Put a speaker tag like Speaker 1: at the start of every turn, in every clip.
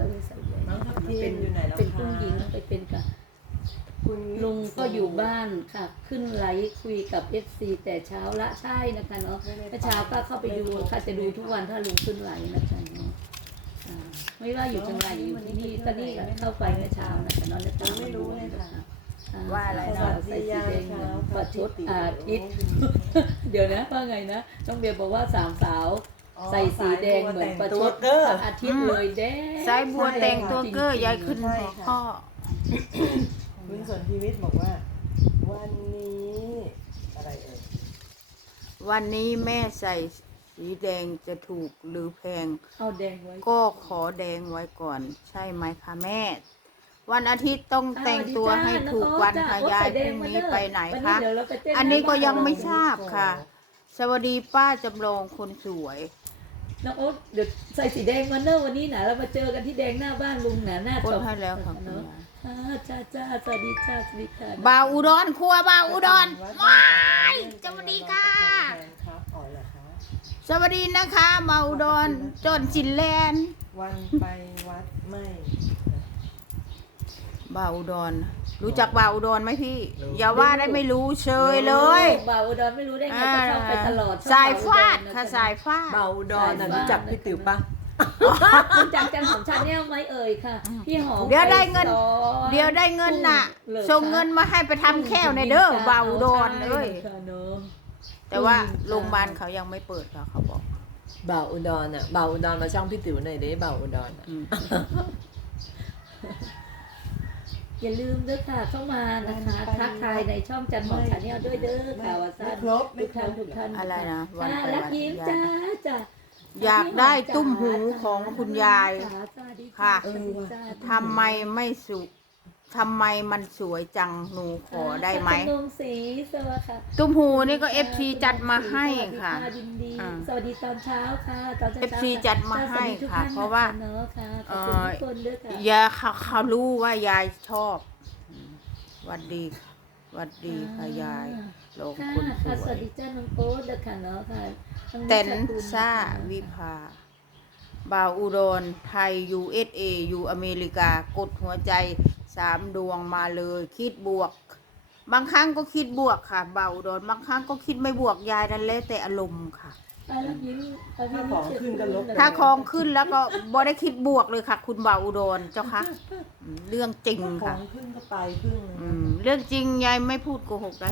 Speaker 1: เลยใส่แหวน
Speaker 2: น้องทัพทิม
Speaker 1: เป็น
Speaker 2: อยู่ไหนแล้ว
Speaker 1: เป็น
Speaker 2: คะ
Speaker 1: ผู้หญิงไปเป็นกับ
Speaker 2: คุณ
Speaker 1: ลุงก็อยู่บ้านค่ะ ขึ้นไลฟ์คุยกับ FC แต่เช้าละใช่นะคะเนาะเมื่อเช้าก็เข้าไปดูค่ะจะดูทุกวันถ้าลุงขึ้นไลฟ์นะคะเนาะไม่ว่าอยู่จังไรอยู่ที่นี่ก็นี่เข้าไปเมื่อเช้านะคะเนาะจะตาม
Speaker 2: ไม่รู้เลยค่ะ
Speaker 1: ว่าอะไร
Speaker 2: ส
Speaker 1: นะ
Speaker 2: วัส
Speaker 1: ใส่
Speaker 2: ดี
Speaker 1: สี
Speaker 2: ยาม
Speaker 1: แดง
Speaker 2: เช้า
Speaker 1: ประชดอาทิตย์ เดี๋ยวนะว่าไงนะน้องเบียร์บอกว่าสามสาวใส่สีแดงเหมือนประชดพระอาทิตย์เลยแดง
Speaker 3: สายบัวแต่งตัวเกอร์ยายขึ้นหัวข้อ
Speaker 2: คุณสนธิวิทย์บอกว่า วันนี้อะไรเอ่ย
Speaker 3: วันนี้แม่ใส่สีแดงจะถูกหรือแพง
Speaker 1: เอาแดงไว้
Speaker 3: ก็ขอแดงไว้ก่อน ใช่ไหมคะแม่ วันอาทิตย์ต้องแต่งตัวให้ถูกวันค่ะยายพรุ่งนี้ไปไหนคะ อันนี้ก็ยังไม่ทราบค่ะ สวัสดีป้าจำลองคนสวย
Speaker 1: น้องโอ๊ตเดี๋ยวใส่สีแดงมาเนอะวันนี้นะเรามาเจอกันที่แดงหน้าบ้านลุงนะหน้า
Speaker 3: คน
Speaker 1: จบ
Speaker 3: ให้แล้วค่ะคุณ
Speaker 1: เนาะ
Speaker 3: ยาย
Speaker 1: จ้าจ้าสวัสดีจ้าสวัสดีค่ะ
Speaker 3: บ่าวอุดรครัวบ่าวอุดรว้ายสวัสดีค่ะ
Speaker 2: ครับอ๋อเหรอคะ
Speaker 3: สวัสดีนะคะบ่าวอุดรจนจินแลนด์
Speaker 2: วันไปวัดไม่
Speaker 3: บ่าวอุดร รู้จักบ่าวอุดรไหมพี่ อย่าว่าได้ไม่รู้เชยเลย
Speaker 1: บ่าวอุดรไม่รู้ได้ไงก็ชอบไปตลอด
Speaker 3: สายฟาดค่ะสายฟาด
Speaker 2: เบาดอนน่ะรู้จักพี่ติ๋วปะ
Speaker 1: รู้จักจันของฉันเนี่ยไหมเอ่ยค่ะพี่หอม
Speaker 3: เดี๋ยวได้เงิน
Speaker 1: ไปสอน
Speaker 3: เดี๋ยวได้เงินน่ะ
Speaker 1: หรอคะ
Speaker 3: ส่งเงินมาให้ไปทำแค่วในเด้อบ่าวอุดรเอ้ย
Speaker 1: ใช่ค่ะเนอะ
Speaker 3: แต่ว่าโรงพยาบาลเขายังไม่เปิดค่ะเขาบอก
Speaker 4: เบาอุดรอ่ะเบาอุดรมาช่องพี่ติ๋วหน่อยดิเบาอุดรอ่ะ
Speaker 1: อย่าลืมด้วยค่ะเข้ามานะคะทักทายในช่องจันหอมชาแนลด้วยเด้อค่ะว่าซ่า
Speaker 2: ครบ
Speaker 1: ทุกท่านทุกท่าน
Speaker 3: อะไรนะวัน
Speaker 1: ค่ะ
Speaker 3: ไป
Speaker 1: รัก
Speaker 3: วัน
Speaker 1: ยิ้ม
Speaker 3: ยา
Speaker 1: จ้าจ้า
Speaker 3: อยากได้ตุ้มหูของคุณยาย ค่ะ ทำไมไม่สุทำไมมันสวยจังหนูขอได้ไหม
Speaker 1: ขนมสีสวัสดีค่ะ
Speaker 3: ตุ้มหูนี่ก็ FC จัดมาให้ค่ะ
Speaker 1: สวัสดียินดี
Speaker 3: อ่า
Speaker 1: สวัสดีตอนเช้าค่ะตอนเช้า
Speaker 3: FC จัดมาให้ค่ะเพราะว่า
Speaker 1: เนอะค่ะขอบคุณทุกคนด้วยค่ะ
Speaker 3: ยาเขารู้ว่ายายชอบหวัดดีค่ะหวัดดีค่ะยายลง
Speaker 1: ค่ะ
Speaker 3: คนส
Speaker 1: ค่ะส
Speaker 3: ว
Speaker 1: วั
Speaker 3: ย
Speaker 1: สดีจ้าน้องโอ๊ตเด้อค่ะเนาะค่ะอง
Speaker 3: เต็น
Speaker 1: ชกุล
Speaker 3: ซ่า
Speaker 1: นะคะ
Speaker 3: วิภาบ่าวอุดรไทย USA อยู่อเมริกากดหัวใจ3 ดวงมาเลย คิดบวก บางครั้งก็คิดบวกค่ะบ่าวอุดรบางครั้งก็คิดไม่บวกยายนั่นแหละแต่อารมณ์ค่ะ
Speaker 1: อ่ะแล้วยิ้ม
Speaker 2: ถ้าของขึ้นก็ลบ
Speaker 3: ถ้าคองขึ้นแล้วก็บ่ได้คิดบวกเลยค่ะ คุณบ่าวอุดรเจ้าค่ะเรื่องจริง
Speaker 2: ขอ
Speaker 3: ค่ะ
Speaker 2: งขึ้นก็ไปครึ่งหนึ่ง
Speaker 3: เรื่องจริงยายไม่พูดโกหกได้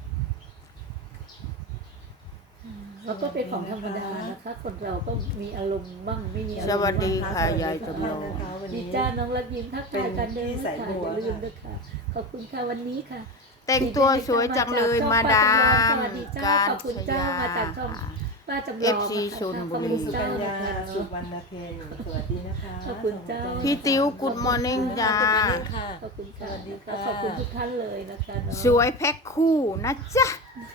Speaker 1: แล้วก็เป็นของธรรมดานะคะ คนเราก็มีอารมณ์บ้างไม่มีอารมณ์
Speaker 3: สวัสดี
Speaker 1: บ้าง
Speaker 3: ค่ะยายจำลอง
Speaker 2: วัน
Speaker 1: ดี
Speaker 2: นี้
Speaker 1: จ้าน้องรักยิ้มทักทายกันเด้อ
Speaker 2: เป็นที่ใส่
Speaker 1: ค่ะ
Speaker 2: บัว
Speaker 1: อย่าลืมด้วยค่ะ ขอบคุณค่ะวันนี้ค่ะ
Speaker 3: แต่งตัวสวยจังเลยมาดาม
Speaker 1: สวัสดีเจ้า
Speaker 3: การ
Speaker 1: ขอบคุณ
Speaker 3: ช
Speaker 1: เจ้าย
Speaker 3: า
Speaker 1: มาจากช่อง
Speaker 3: ค่ะ
Speaker 1: ป้าจำลอง
Speaker 3: FC ชลบุรี
Speaker 1: ขอบคุณ
Speaker 2: สุ
Speaker 1: เจ้า
Speaker 2: กัญ
Speaker 1: นะ
Speaker 2: ญา
Speaker 1: คะ
Speaker 2: สุวรรณเพนสวัสดีนะคะ
Speaker 1: ขอบคุณเจ้า
Speaker 3: พี่ติ๋วกุดมอร์นิ่งจ้า
Speaker 1: ขอบคุณค่ะขอบคุณทุกท่านเลยนะคะเนาะ
Speaker 3: สวยแพ็คคู่นะจ๊ะ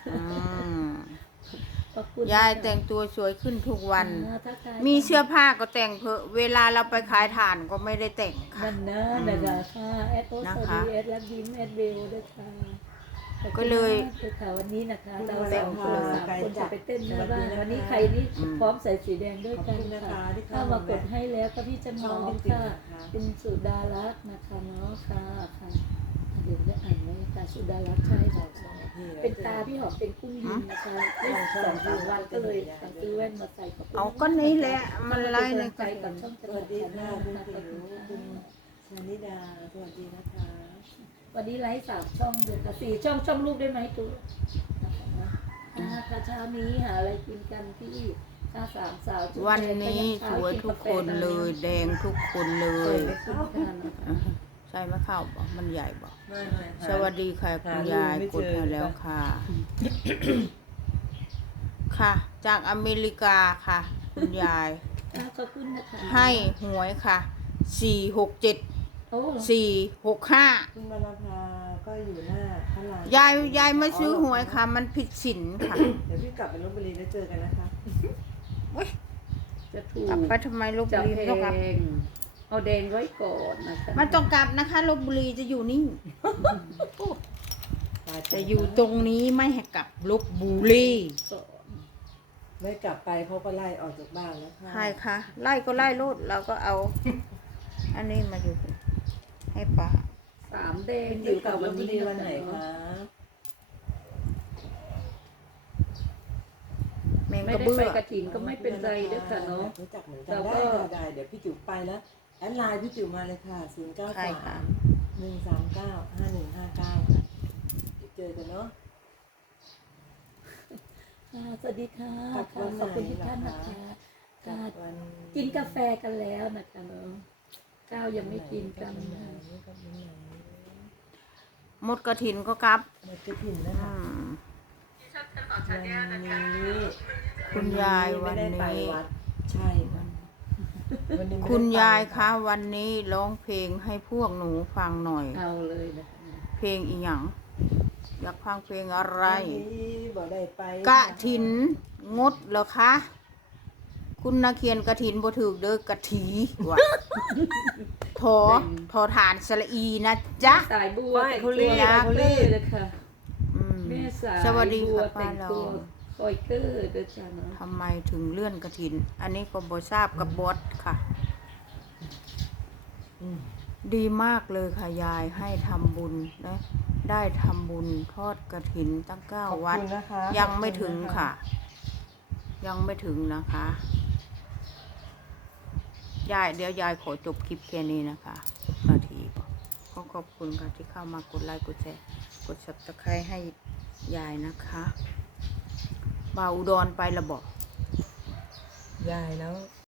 Speaker 1: ขอบคุณ
Speaker 3: ยายแต่งตัวสวยขึ้นทุกวัน
Speaker 1: ทักทาย
Speaker 3: มีเสื้อผ้าก็แต่งเพอะเวลาเราไปขายถ่านก็ไม่ได้แต่งค่ะ
Speaker 1: นั่นนะนะคะค่ะแอดโอส
Speaker 3: นะ
Speaker 1: วัส
Speaker 3: คะ
Speaker 1: ดีแอดรักยิ้มแอดเบลด้วยค่ะขอบคุณ
Speaker 3: ก็เลย
Speaker 1: มากค่ะวันนี้นะคะเราสองคนสามคนจะไปเต้นหน้าบ้านวันนี้ใครนี่พร้อมใส่สีแดงด้วย
Speaker 2: ขอบ
Speaker 1: กัน
Speaker 2: คุณนะ
Speaker 1: ค่ะ
Speaker 2: คะที่
Speaker 1: เข้ามากดให้แล้วก็พี่จันหอมค่ะเป็นสุดารักษ์นะคะเนาะค่ะค่ะเดี๋ยวจะอ่านไว้ค่ะสุดารักษ์ใช่ค่ะเป็นตาพี่หอมเป็นกุ้งยิงนะคะได้2-3 วันก็เลยซื้อแว่นมาใส่ขอบคุณ
Speaker 3: เอาก็นี้แหละมันไล่ใน
Speaker 1: ใจกับช่อง
Speaker 2: ส
Speaker 1: จันหอ
Speaker 2: วั
Speaker 1: ม
Speaker 2: สดี
Speaker 1: ชาแน
Speaker 2: ค่ะ
Speaker 1: ล
Speaker 2: คุณ
Speaker 1: นะคะข
Speaker 2: ติ๋
Speaker 1: อบ
Speaker 2: ว
Speaker 1: คุณค่ะ
Speaker 2: คุณชานิดาสวัสดีนะคะ
Speaker 1: วันนี้ไลฟ์3 ช่องเดือนละ4 ช่องลูกได้ไหมตัวนะคะเช้านี้หาอะไรกินกันที่ข้าสามสาวจุด
Speaker 3: วันนี้สวยทุกคนเลยแดงทุกคนเล
Speaker 1: เปิ
Speaker 3: ย
Speaker 1: ดไปคุณกันนะคะ
Speaker 3: ใช่ไหมข้าวบอกมันใหญ่บอก
Speaker 2: ไม่ไม่
Speaker 3: สวัสดีค่ะคุณยายกดมาแล้วค่ะ ค่ะ จากอเมริกาค่ะ คุณยาย
Speaker 1: ขอบคุณนะคะ
Speaker 3: ให้หวยค่ะ467
Speaker 1: โอ้
Speaker 3: 465
Speaker 2: คุณมาลาภาก็อยู่หน้าพระลาน
Speaker 3: ยายไม่ซื้อหวยค่ะ มันผิดศีลค่ะ
Speaker 2: เดี๋ยวพี่กลับไปลบบุรีแล้วเจอกันนะคะ
Speaker 1: จะถูก
Speaker 3: กลับไปทำไมลบ
Speaker 1: จะ
Speaker 3: บุรี
Speaker 1: แพ
Speaker 3: ต้องกลับ
Speaker 1: งเอาแดงไว้ก่อนนะคะ
Speaker 3: มันต้องกลับนะคะลบบุรีจะอยู่นี่
Speaker 2: ตาย
Speaker 3: จะอยู่ตรงนี้ไม่ให้กลับลบบุรี
Speaker 1: ก่อน
Speaker 2: ไม่กลับไปเขาก็ไล่ออกจากบ้านแล้วค่ะ
Speaker 3: ใช่ค่ะ ไล่ก็ไล่โลดเราก็เอาอันนี้มาอยู่ให้ป้า
Speaker 1: 3 แดง
Speaker 2: พี่ติ๋วกลับ
Speaker 1: วั
Speaker 2: วันนี้วันไหน
Speaker 1: เนาะ
Speaker 2: คะ
Speaker 3: แมง
Speaker 1: ไม่
Speaker 3: กระ
Speaker 1: ได้
Speaker 3: เบื้
Speaker 1: ไป
Speaker 3: อ
Speaker 1: กระถินก็ไม่เป็นไรเด้อค่ะเนาะ
Speaker 2: รู้จักเหมือนกั
Speaker 1: แล้
Speaker 2: น
Speaker 1: วก็
Speaker 2: ได้ค่ะได้เดี๋ยวพี่ติ๋วไปแล้วแอดไลน์พี่ติ๋วมาเลยค่ะ0 9
Speaker 3: ใช่ค่ะ
Speaker 2: 3 1 3 9 5 1 5 9ค่ะเดี๋ยวเจอกันเนาะ
Speaker 1: สวัสดีค่ะ
Speaker 2: กลับ
Speaker 1: ค่ะ
Speaker 2: วันไหน
Speaker 1: ขอบคุณทุกท่านนะ
Speaker 2: ล่ะ
Speaker 1: คะ
Speaker 2: คะ
Speaker 1: ค่ะ
Speaker 2: วัน
Speaker 1: กินกาแฟกันแล้วนะคะเนาะข้าวยังไม่กินกัน
Speaker 2: วันไหน
Speaker 1: นะ
Speaker 2: กับวันไหน
Speaker 3: หมดกระถินก็กลับ
Speaker 2: หมดกระถิ่นนะ
Speaker 3: อื
Speaker 2: คะ
Speaker 3: ม
Speaker 2: วันนี้
Speaker 3: คุณยายวันนี้
Speaker 2: ไม่ได้ไปวัดใช่ค่ะวันนี้ไม่ได้ไป
Speaker 3: คุณยายคะวันนี้ร้องเพลงให้พวกหนูฟังหน่อย
Speaker 1: เอาเลยนะคะ
Speaker 3: เพลงอีหยังอยากฟังเพลงอะไร
Speaker 2: วันนี้บ่ได้ไป
Speaker 3: กะถินงดเหรอคะ คุณนาเคียนกะถินบ่ถูกเด้อกะถีว่ะทอฐานสระอีนะจ๊ะ
Speaker 1: สายบัว
Speaker 2: ไม่เขาเรียก
Speaker 1: แต่ง
Speaker 2: เขา
Speaker 1: ตัว
Speaker 2: เรียก
Speaker 1: เลยค่ะ
Speaker 3: อืม
Speaker 1: แม่สาย
Speaker 3: สวัสดี
Speaker 1: บัว
Speaker 3: ค่ะป้า
Speaker 1: แต่ง
Speaker 3: เรา
Speaker 1: ตัวคอยเกอร์เด้อจ้าเนาะ
Speaker 3: ทำไมถึงเลื่อนกระถิน อันนี้ก็บ่ทราบกับบอสค่ะ
Speaker 2: อืม
Speaker 3: ดีมากเลยค่ะยายให้ทำบุญนะได้ทำบุญทอดกระถินตั้ง
Speaker 2: ขอบ
Speaker 3: 9 วัด
Speaker 2: คุณนะคะ
Speaker 3: ยังไม่ถึง
Speaker 2: ขอบณน
Speaker 3: ค่ะ ยังไม่ถึงนะคะยายเดี๋ยวยายขอจบคลิปแค่นี้นะคะนาทีขอขอบคุณค่ะที่เข้ามากดไลค์กดแชร์กด subscribe ให้ยายนะคะบ่าวอุดรไปละบอก
Speaker 2: ยายแล้ว